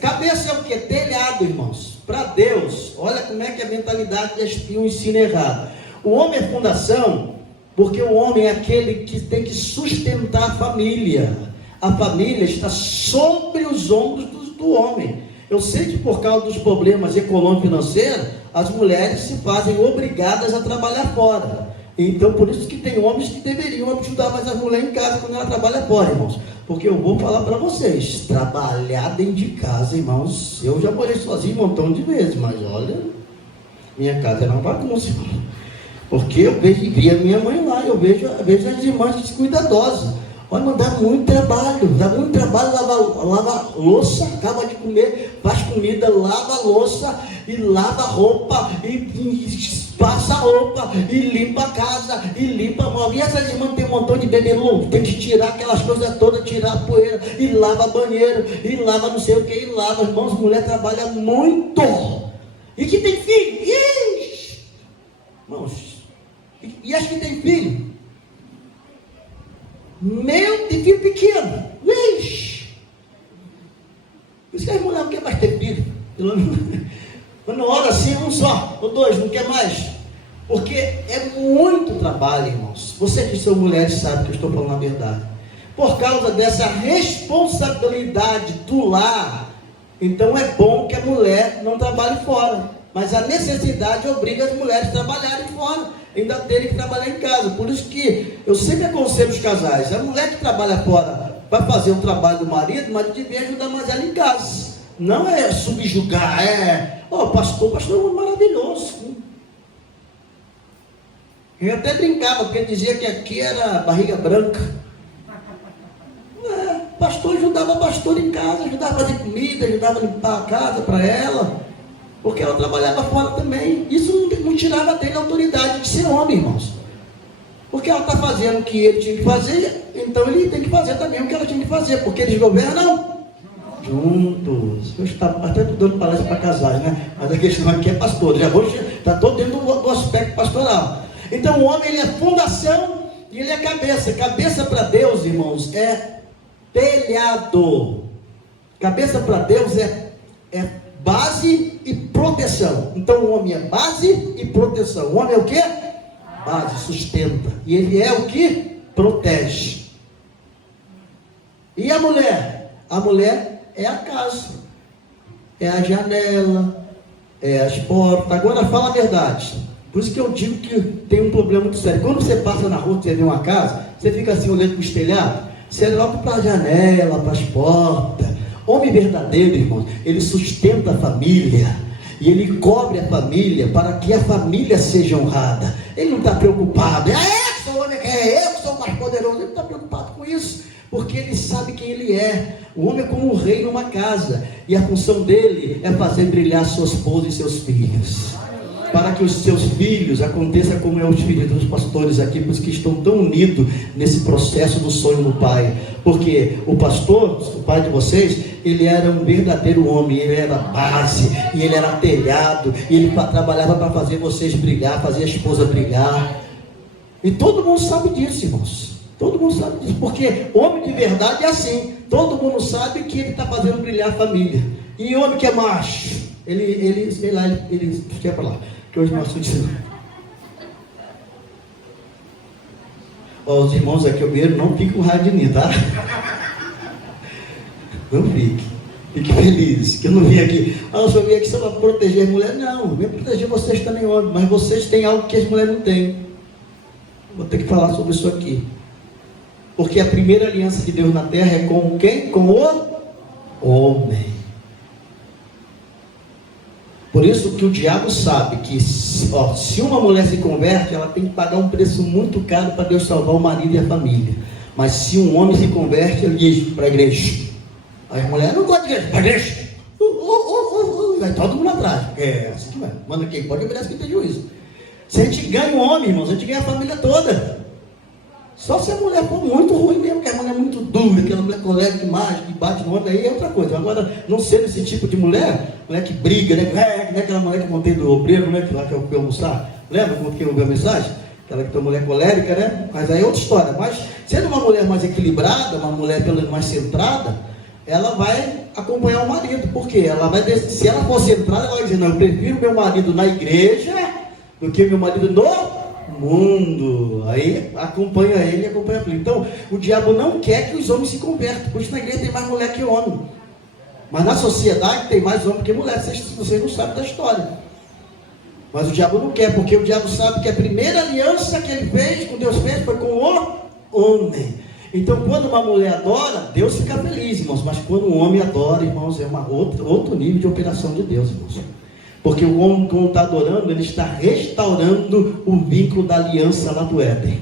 Cabeça é o que? Telhado, irmãos. para Deus, olha como é que a mentalidade e o ensino errado. O homem é fundação, porque o homem é aquele que tem que sustentar a família. A família está sobre os ombros do homem. Eu sei que por causa dos problemas econômicos e financeiros, as mulheres se fazem obrigadas a trabalhar fora. Então, por isso que tem homens que deveriam ajudar mais as mulheres em casa quando ela trabalha fora, irmãos. Porque eu vou falar para vocês, trabalhar dentro de casa, irmãos, eu já morei sozinho um montão de vezes, mas olha, minha casa era uma bagunça, irmão. Porque eu via minha mãe lá, eu vejo as irmãs descuidadosas. Olha, mas dá muito trabalho, lava louça, acaba de comer, faz comida, lava louça, e lava roupa, e passa roupa, e limpa a casa, e limpa a móvel. E essas irmãs tem um montão de bebê louco, tem que tirar aquelas coisas todas, tirar a poeira, e lava banheiro, e lava não sei o que, e lava. Irmãos, mulher trabalha muito. E que tem filho? Ixi! Irmãos, e as que tem filho? Meu, de filho pequeno. Ixi! Por isso que as mulheres não querem mais ter filho. Quando ora assim, um só, ou dois, não quer mais. Porque é muito trabalho, irmãos. Vocês que são mulheres sabem que eu estou falando a verdade. Por causa dessa responsabilidade do lar, então é bom que a mulher não trabalhe fora. Mas a necessidade obriga as mulheres a trabalharem fora, ainda terem que trabalhar em casa. Por isso que eu sempre aconselho os casais, a mulher que trabalha fora vai fazer o trabalho do marido, o marido devia ajudar mais ela em casa. Não é subjugar, pastor é maravilhoso. Eu até brincava, porque dizia que aqui era barriga branca. Pastor ajudava pastor em casa, ajudava a fazer comida, ajudava a limpar a casa para ela. Porque ela trabalhava fora também. Isso não tirava dele a autoridade de ser homem, irmãos. Porque ela está fazendo o que ele tinha que fazer, então ele tem que fazer também o que ela tinha que fazer, porque eles governam juntos. Eu estava até dando palestra para casais, né? Mas a questão aqui é pastor. Já vou está todo dentro do aspecto pastoral. Então o homem, ele é fundação e ele é cabeça. Cabeça para Deus, irmãos, é telhado. Cabeça para Deus é base e proteção. Então o homem é base e proteção. O homem é o que? Base, sustenta. E ele é o que? Protege. E a mulher? A mulher é a casa, é a janela, é as portas. Agora fala a verdade. Por isso que eu digo que tem um problema muito sério. Quando você passa na rua, você vê uma casa, você fica assim olhando para o estelhado, você olha para a janela, para as portas. Homem verdadeiro, irmão, ele sustenta a família e ele cobre a família para que a família seja honrada. Ele não está preocupado, eu que sou o mais poderoso. Ele não está preocupado com isso, porque ele sabe quem ele é. O homem é como um rei numa casa, e a função dele é fazer brilhar sua esposa e seus filhos, para que os seus filhos aconteça como é os filhos dos pastores aqui, por isso que estão tão unidos nesse processo do sonho do pai. Porque o pastor, o pai de vocês, ele era um verdadeiro homem, ele era base, e ele era telhado, e ele trabalhava para fazer vocês brilhar, fazer a esposa brilhar. E todo mundo sabe disso, irmãos. Todo mundo sabe disso, porque homem de verdade é assim. Todo mundo sabe que ele está fazendo brilhar a família. E homem que é macho, ele quer falar, que hoje nós estamos. Os irmãos aqui, não fiquem com raiva de mim, tá? Não fique feliz, que eu não vim aqui, eu só vim aqui só para proteger as mulheres. Não, vim proteger vocês também, homens, mas vocês têm algo que as mulheres não têm. Vou ter que falar sobre isso aqui, porque a primeira aliança de Deus na terra é com quem? Com o homem. Por isso que o diabo sabe que se uma mulher se converte, ela tem que pagar um preço muito caro para Deus salvar o marido e a família. Mas se um homem se converte, ele diz para a igreja. As mulheres não gostam de igreja, para a igreja. Vai todo mundo atrás. Assim que vai. Manda quem pode, obedece quem tem juízo. Se a gente ganha um homem, irmãos, a gente ganha a família toda. Só se a mulher for muito ruim mesmo, que a mulher é muito dura, aquela mulher colérica demais, que bate no outro, aí é outra coisa. Agora, não sendo esse tipo de mulher que briga, né? Não é aquela mulher que montei do obreiro, né? Que lá que eu fui almoçar. Lembra quando eu ouvi a mensagem? Aquela que tem uma mulher colérica, né? Mas aí é outra história. Mas sendo uma mulher mais equilibrada, uma mulher pelo menos mais centrada, ela vai acompanhar o marido, porque ela vai, se ela for centrada, ela vai dizer, não, eu prefiro meu marido na igreja do que meu marido no mundo. Aí acompanha ele e acompanha a filha. Então, o diabo não quer que os homens se convertam, por isso na igreja tem mais mulher que homem, mas na sociedade tem mais homem que mulher. Vocês não sabem da história, mas o diabo não quer, porque o diabo sabe que a primeira aliança que ele fez, com Deus fez, foi com o homem. Então, quando uma mulher adora, Deus fica feliz, irmãos. Mas quando um homem adora, irmãos, é outro nível de operação de Deus, irmãos. Porque o homem, quando está adorando, ele está restaurando o vínculo da aliança lá do Éden.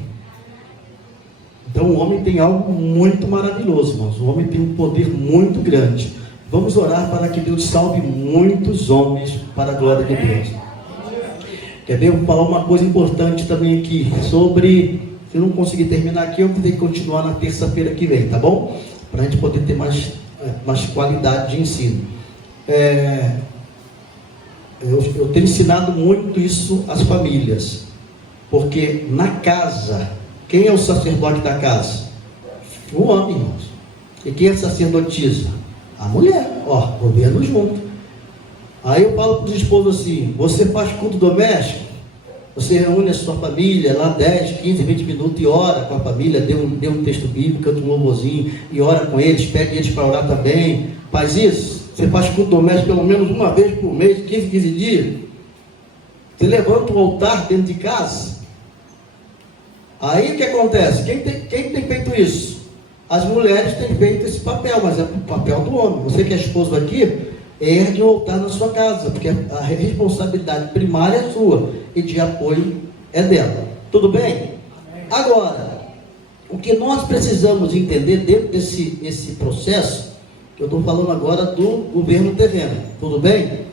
Então, o homem tem algo muito maravilhoso, irmãos. O homem tem um poder muito grande. Vamos orar para que Deus salve muitos homens para a glória de Deus. Quer ver? Eu vou falar uma coisa importante também aqui sobre... Se eu não conseguir terminar aqui, eu vou ter que continuar na terça-feira que vem, tá bom? Para a gente poder ter mais qualidade de ensino. Eu tenho ensinado muito isso às famílias. Porque na casa, quem é o sacerdote da casa? O homem, irmãos. E quem é sacerdotisa? A mulher. Ó, governo junto. Aí eu falo para os esposos assim, você faz culto doméstico? Você reúne a sua família lá 10, 15, 20 minutos e ora com a família, dê um texto bíblico, canta um louvorzinho e ora com eles, pede eles para orar também. Faz isso? Você faz culto doméstico pelo menos uma vez por mês, 15 dias. Você levanta um altar dentro de casa. Aí o que acontece? Quem tem feito isso? As mulheres têm feito esse papel, mas é o papel do homem. Você que é esposo aqui, ergue um altar na sua casa, porque a responsabilidade primária é sua e de apoio é dela. Tudo bem? Agora, o que nós precisamos entender dentro desse processo, que eu estou falando agora do governo terreno, tudo bem?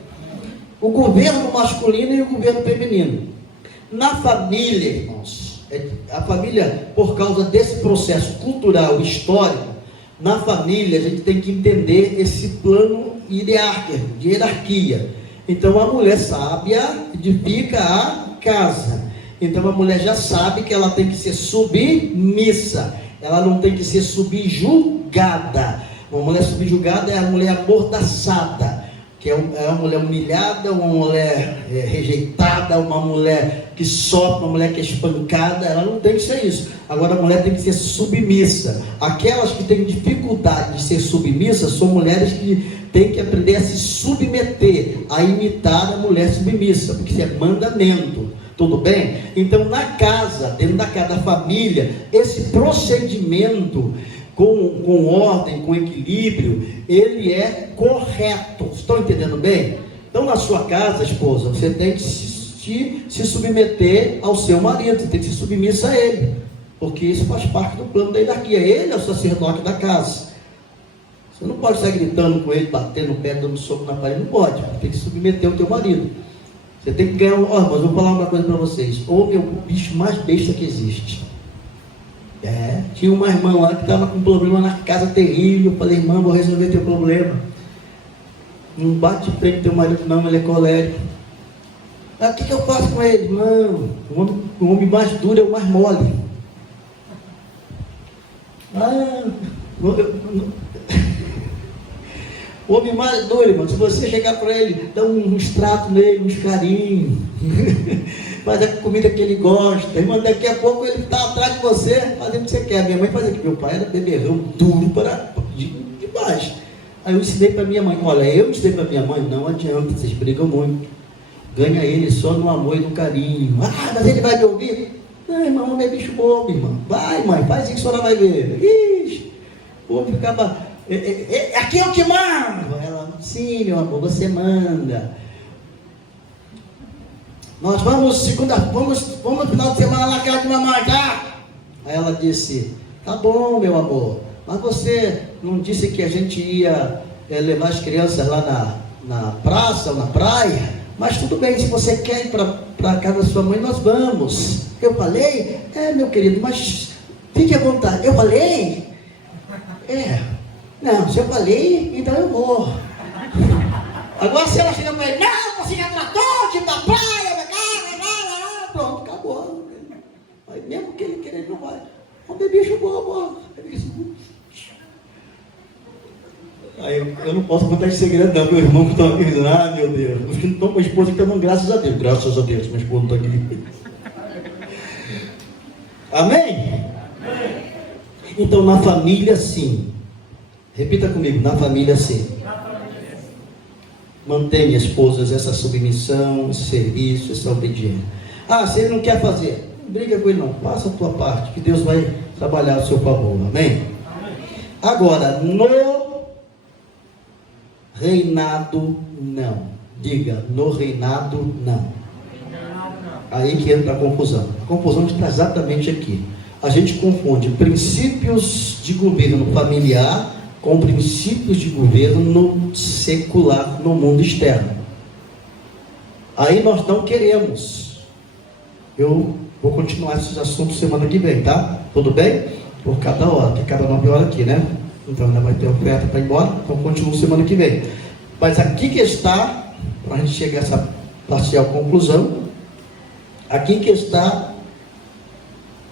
O governo masculino e o governo feminino. Na família, irmãos, a família, por causa desse processo cultural, histórico, na família a gente tem que entender esse plano de hierarquia. Então a mulher sábia edifica a casa. Então a mulher já sabe que ela tem que ser submissa, ela não tem que ser subjugada. Uma mulher subjugada é a mulher amordaçada, que é uma mulher humilhada, uma mulher rejeitada, uma mulher que sofre, uma mulher que é espancada. Ela não tem que ser isso. Agora a mulher tem que ser submissa. Aquelas que têm dificuldade de ser submissa são mulheres que têm que aprender a se submeter, a imitar a mulher submissa, porque isso é mandamento. Tudo bem? Então na casa, dentro da casa da família, esse procedimento com ordem, com equilíbrio, ele é correto. Estão entendendo bem? Então na sua casa, esposa, você tem que se submeter ao seu marido, você tem que se submissa a ele, porque isso faz parte do plano da hierarquia. Ele é o sacerdote da casa. Você não pode estar gritando com ele, batendo no pé, dando soco na parede, não pode. Você tem que submeter o teu marido. Você tem que ganhar mas eu vou falar uma coisa para vocês. Homem é o bicho mais besta que existe. Tinha uma irmã lá que estava com um problema na casa terrível. Eu falei, irmã, vou resolver teu problema. Não bate frente teu marido não, ele é colérico. O que eu faço com ele? Não, o homem mais duro é o mais mole. O homem mais duro, irmão, se você chegar para ele, dá uns tratos nele, uns carinhos, faz a comida que ele gosta, irmão, daqui a pouco ele está atrás de você, fazendo o que você quer. Minha mãe fazia, que meu pai era beberrão, duro demais. Aí eu ensinei para minha mãe, olha, eu ensinei para minha mãe, não adianta, vocês brigam muito, ganha ele só no amor e no carinho. Mas ele vai me ouvir? Não, irmão, homem é bicho bobo, irmão. Vai, mãe, faz isso que a senhora vai ver. Ixi, o homem ficava... aqui é o que manda. Ela, sim, meu amor, você manda. Nós vamos no final de semana na casa de mamãe, tá? Aí ela disse, tá bom, meu amor, mas você não disse que a gente ia levar as crianças lá na praça ou na praia? Mas tudo bem, se você quer ir para a casa da sua mãe, nós vamos. Eu falei? Meu querido, mas fique à vontade. Eu falei? Não, se eu falei, então eu vou. Agora se ela chega para ele, não, você já tratou de ir pra praia, pronto, acabou. Aí mesmo que ele querer, ele não vai. Vamos beber bicho bobo. Aí eu não posso contar esse segredo não, meu irmão que está aqui dizendo, ah meu Deus, os que não estão com a esposa que estão, graças a Deus, minha esposa não está aqui. Amém? Então na família sim, repita comigo, na família sim. Mantenha, esposas, essa submissão, esse serviço, essa obediência. Ah, se ele não quer fazer, não briga com ele não, faça a tua parte, que Deus vai trabalhar a seu favor, amém? Agora, no reinado não, diga, no reinado não. Aí que entra a confusão está exatamente aqui. A gente confunde princípios de governo familiar com princípios de governo secular no mundo externo. Aí nós não queremos. Eu vou continuar esses assuntos semana que vem, tá? Tudo bem? Por cada hora, que cada 9 horas aqui, né? Então ainda vai ter oferta para ir embora, então continuo semana que vem. Mas aqui que está, para a gente chegar a essa parcial conclusão, aqui que está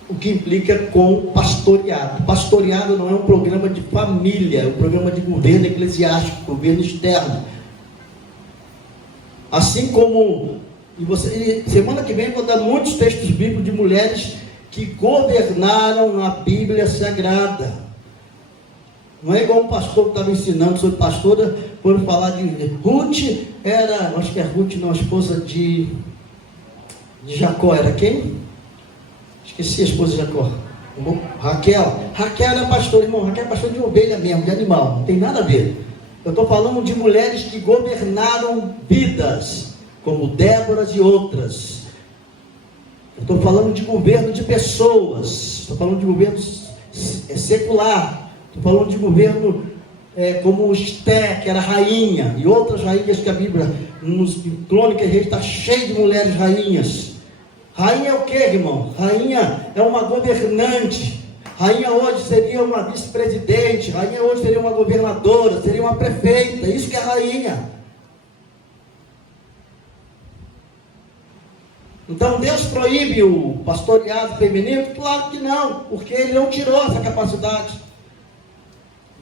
o que implica com pastoreado. Pastoreado não é um programa de família, é um programa de governo eclesiástico, governo externo. Assim como, semana que vem eu vou dar muitos textos bíblicos de mulheres que governaram a Bíblia Sagrada. Não é igual um pastor que estava ensinando sobre pastora, quando falar de Ruth, acho que é Ruth, não, a esposa de Jacó, era quem? Esqueci a esposa de Jacó. Raquel era pastor, irmão. Raquel é pastor de ovelha mesmo, de animal. Não tem nada a ver. Eu estou falando de mulheres que governaram vidas, como Déboras e outras. Eu estou falando de governo de pessoas. Estou falando de governo secular. Estou falando de governo como Esté, que era rainha, e outras rainhas que a Bíblia, nos Crônicas Reis, está cheio de mulheres rainhas. Rainha é o que, irmão? Rainha é uma governante. Rainha hoje seria uma vice-presidente. Rainha hoje seria uma governadora, seria uma prefeita. Isso que é rainha. Então Deus proíbe o pastoreado feminino? Claro que não, porque Ele não tirou essa capacidade.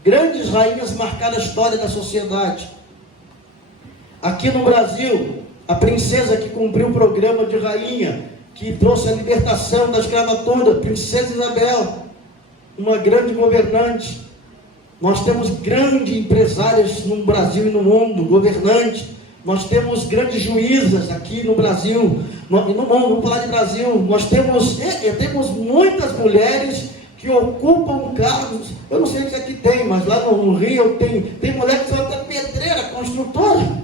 Grandes rainhas marcaram a história da sociedade. Aqui no Brasil, a princesa que cumpriu o programa de rainha, que trouxe a libertação da escravatura, Princesa Isabel, uma grande governante. Nós temos grandes empresárias no Brasil e no mundo, governantes. Nós temos grandes juízas aqui no Brasil, no mundo, vamos falar de Brasil. Nós temos muitas mulheres que ocupam cargos. Eu não sei se aqui tem, mas lá no Rio tem mulher que são até pedreira, construtora.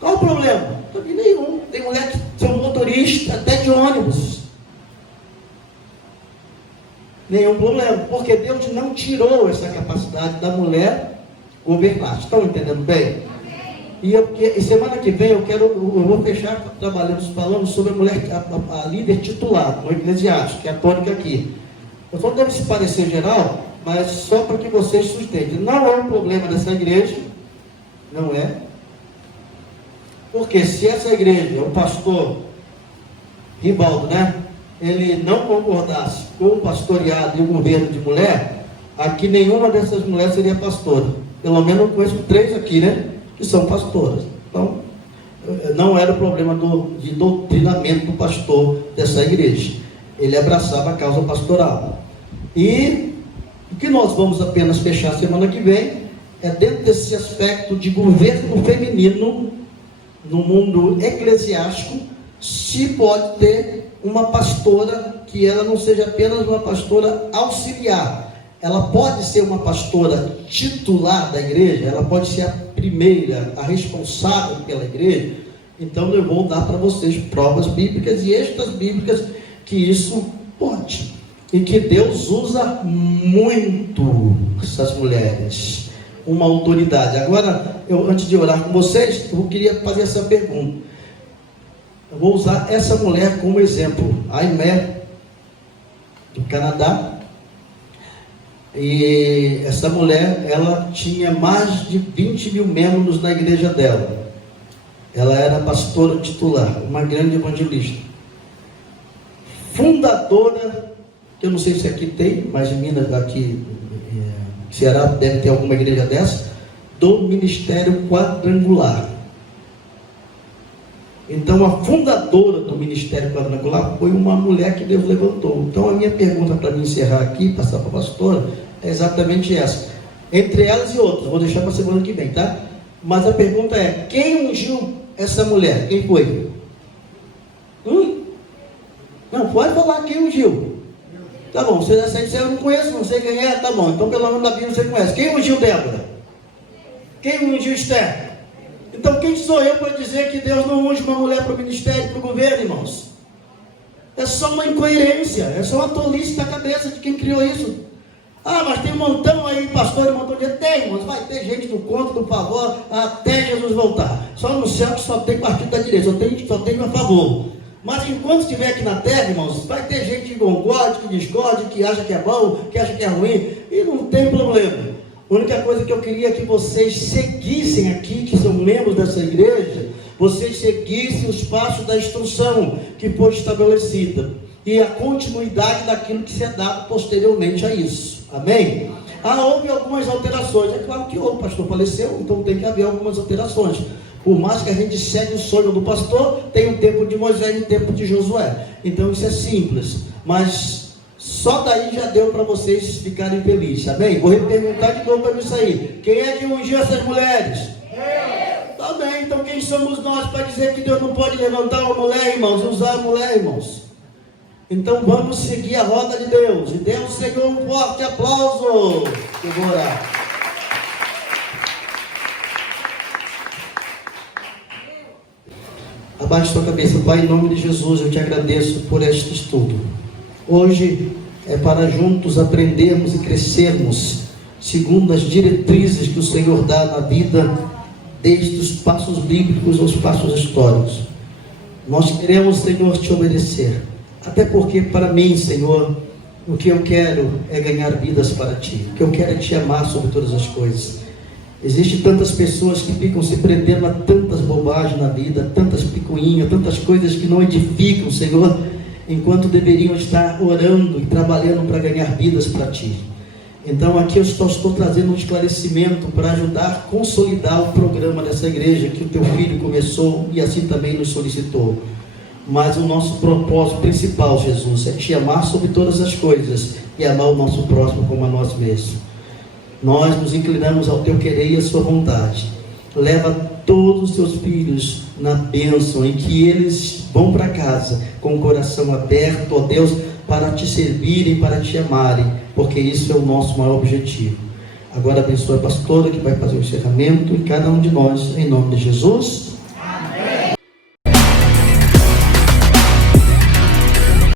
Qual o problema? Nenhum. Tem mulher que são motoristas até de ônibus. Nenhum problema, porque Deus não tirou essa capacidade da mulher governar. Estão entendendo bem? E semana que vem eu vou fechar falando sobre a mulher, a líder titular no eclesiástico, que é a tônica aqui. Eu só devo se parecer geral, mas só para que vocês sustentem. Não é um problema dessa igreja, não é. Porque se essa igreja, o pastor Ribaldo, né, ele não concordasse com o pastoreado e o governo de mulher, aqui nenhuma dessas mulheres seria pastora. Pelo menos eu conheço 3 aqui, né, que são pastoras. Então, não era o problema de doutrinamento do pastor dessa igreja. Ele abraçava a causa pastoral. E o que nós vamos apenas fechar semana que vem é dentro desse aspecto de governo feminino no mundo eclesiástico, se pode ter uma pastora que ela não seja apenas uma pastora auxiliar. Ela pode ser uma pastora titular da igreja, ela pode ser a primeira, a responsável pela igreja. Então eu vou dar para vocês provas bíblicas e extras bíblicas que isso pode. E que Deus usa muito essas mulheres. Uma autoridade. Agora, antes de orar com vocês, eu queria fazer essa pergunta. Eu vou usar essa mulher como exemplo. A Aimé, do Canadá. E essa mulher, ela tinha mais de 20 mil membros na igreja dela. Ela era pastora titular, uma grande evangelista. Fundadora que eu não sei se aqui tem, mas em Minas, aqui, Ceará, deve ter alguma igreja dessa, do Ministério Quadrangular. Então, a fundadora do Ministério Quadrangular foi uma mulher que Deus levantou. Então, a minha pergunta para me encerrar aqui, passar para a pastora, é exatamente essa. Entre elas e outras, vou deixar para a semana que vem, tá? Mas a pergunta é, quem ungiu essa mulher? Quem foi? Não, pode falar quem ungiu. Tá bom, você já sabe, eu não conheço, não sei quem é, tá bom. Então, pelo nome da Bíblia, você conhece. Quem ungiu Débora? Quem ungiu Esther? Então, quem sou eu para dizer que Deus não unge uma mulher para o ministério, para o governo, irmãos? É só uma incoerência, é só uma tolice da cabeça de quem criou isso. Ah, mas tem um montão aí, pastor, um montão de... Tem, irmãos, vai ter gente do contra, do favor, até Jesus voltar. Só no céu que só tem partido da direita, só tem a favor. Mas enquanto estiver aqui na terra, irmãos, vai ter gente que concorde, que discorde, que acha que é bom, que acha que é ruim, e não tem problema. A única coisa que eu queria é que vocês seguissem aqui, que são membros dessa igreja, vocês seguissem os passos da instrução que foi estabelecida e a continuidade daquilo que se é dado posteriormente a isso. Amém? Houve algumas alterações. É claro que o pastor faleceu, então tem que haver algumas alterações. Por mais que a gente segue o sonho do pastor, tem o tempo de Moisés e o tempo de Josué. Então isso é simples, mas só daí já deu para vocês ficarem felizes, amém? Vou perguntar de novo para isso aí. Quem é que ungiu essas mulheres? Tá bem, então quem somos nós para dizer que Deus não pode levantar uma mulher, irmãos, e usar a mulher, irmãos? Então vamos seguir a roda de Deus. E dê ao Senhor um forte aplauso. Eu vou orar. Abaixe sua cabeça, Pai, em nome de Jesus, eu te agradeço por este estudo. Hoje é para juntos aprendermos e crescermos segundo as diretrizes que o Senhor dá na vida, desde os passos bíblicos aos passos históricos. Nós queremos, Senhor, te obedecer, até porque para mim, Senhor, o que eu quero é ganhar vidas para ti, o que eu quero é te amar sobre todas as coisas. Existem tantas pessoas que ficam se prendendo a tantas bobagens na vida, tantas picuinhas, tantas coisas que não edificam, Senhor, enquanto deveriam estar orando e trabalhando para ganhar vidas para ti. Então aqui eu estou trazendo um esclarecimento para ajudar a consolidar o programa dessa igreja que o teu filho começou e assim também nos solicitou. Mas o nosso propósito principal, Jesus, é te amar sobre todas as coisas e amar o nosso próximo como a nós mesmos. Nós nos inclinamos ao teu querer e à sua vontade. Leva todos os teus filhos na bênção, em que eles vão para casa com o coração aberto, ó Deus, para te servirem, para te amarem, porque isso é o nosso maior objetivo. Agora abençoa a pastora que vai fazer o encerramento e cada um de nós, em nome de Jesus.